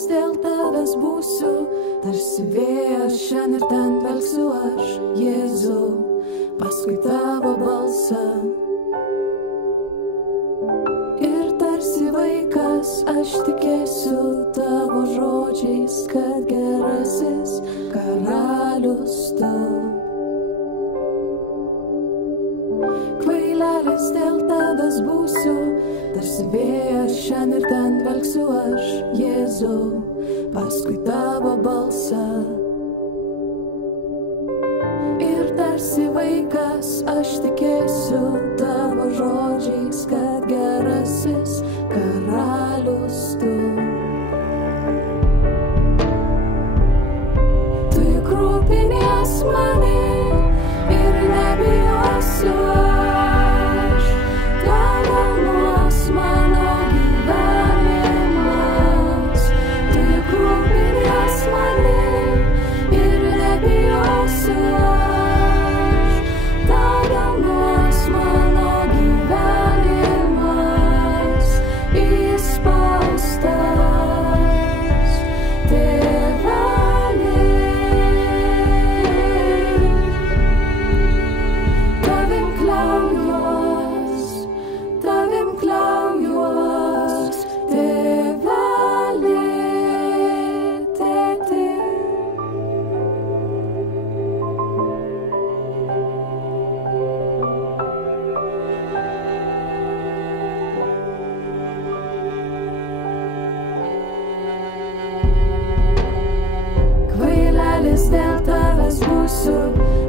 Kvailėlis dėl tavęs būsiu, tarsi vėjas šiandien ir ten dvelksiu aš, Jėzau, paskui tavo balsą. Ir tarsi vaikas aš tikėsiu tavo žodžiais, kad gerasis karalius tu. Kvailelis dėl tavęs būsiu, tarsi vėjas šiandien ir ten dvelksiu aš, Jėzau, paskui tavo balsą. Ir tarsi vaikas aš tikėsiu tavo žodžiais, kad gerasis karalius tu. Tu juk rūpinies manim ir nebijosiu aš, tavo nuos mano gyvenimas. Tu juk rūpinies manim ir nebijosiu aš, tavo nuos mano gyvenimas. Įspaustas tėveli, tavim kliaujuos, tėveli, tėti. Kvailelis dėl tavęs būsiu,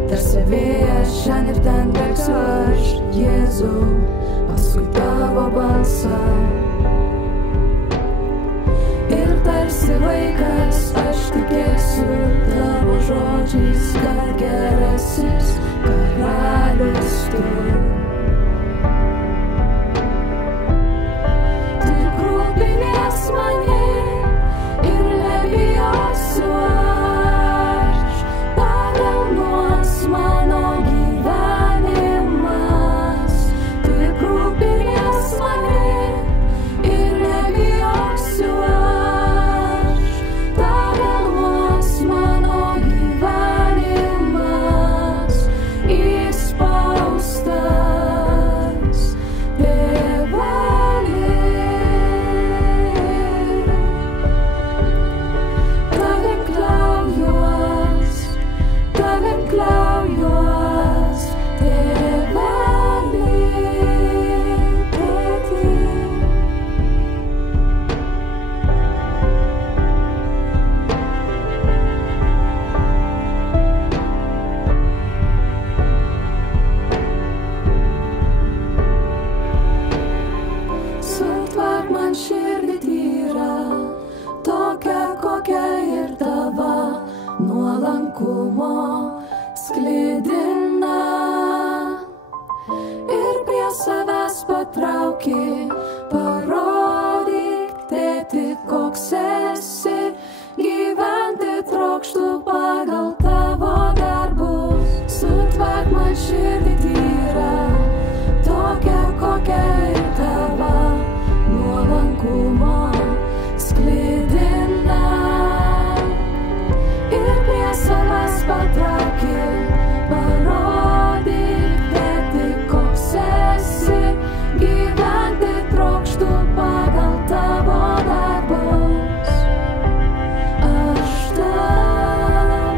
tarsi vėjas šiandien ir ten dvelksiu aš, Jėzau, paskui tavo balsą. Ir tarsi vaikas aš tikėsiu tavo žodžiais, kad gerasis karalius tu. Tu juk rūpinies manim ir nebijosiu aš, tavo nuos mano gyvenimas. Tu juk rūpinies manim ir nebijosiu aš, tavo nuos mano gyvenimas. Įspaustas tėveli, tavim kliaujuos, tėveli, tėti. Sutvark man širdį tyrą, tokią kokia ir tava nuolankumo sklidina. Ir prie savęs patrauki, parodyk, tėti, koks esi, gyventi trokštu pagal tavo darbus. Sutvark man širdį tyrą, tokią kokia ir tava nuolankumo sklidina. Ir prie savęs patrauki, parodyk, tėti, koks esi, gyventi trokštu pagal tavo darbus. Aš tavoju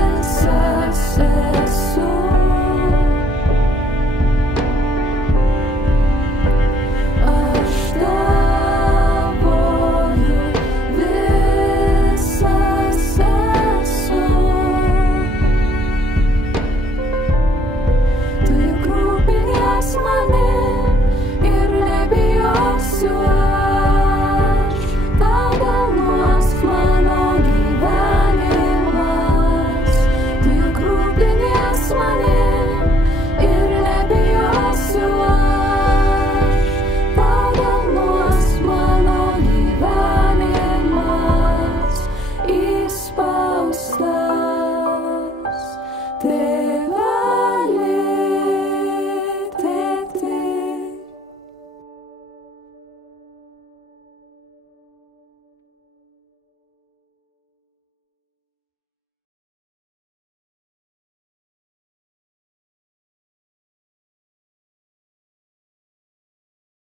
visas esu. Aš tavoju visas esu. Tu juk rūpinies manim ir nebijosiu aš, tavo nuos mano gyvenimas. Tu juk rūpinies manim ir nebijosiu aš, tavo nuos mano gyvenimas. Įspaustas tėveli.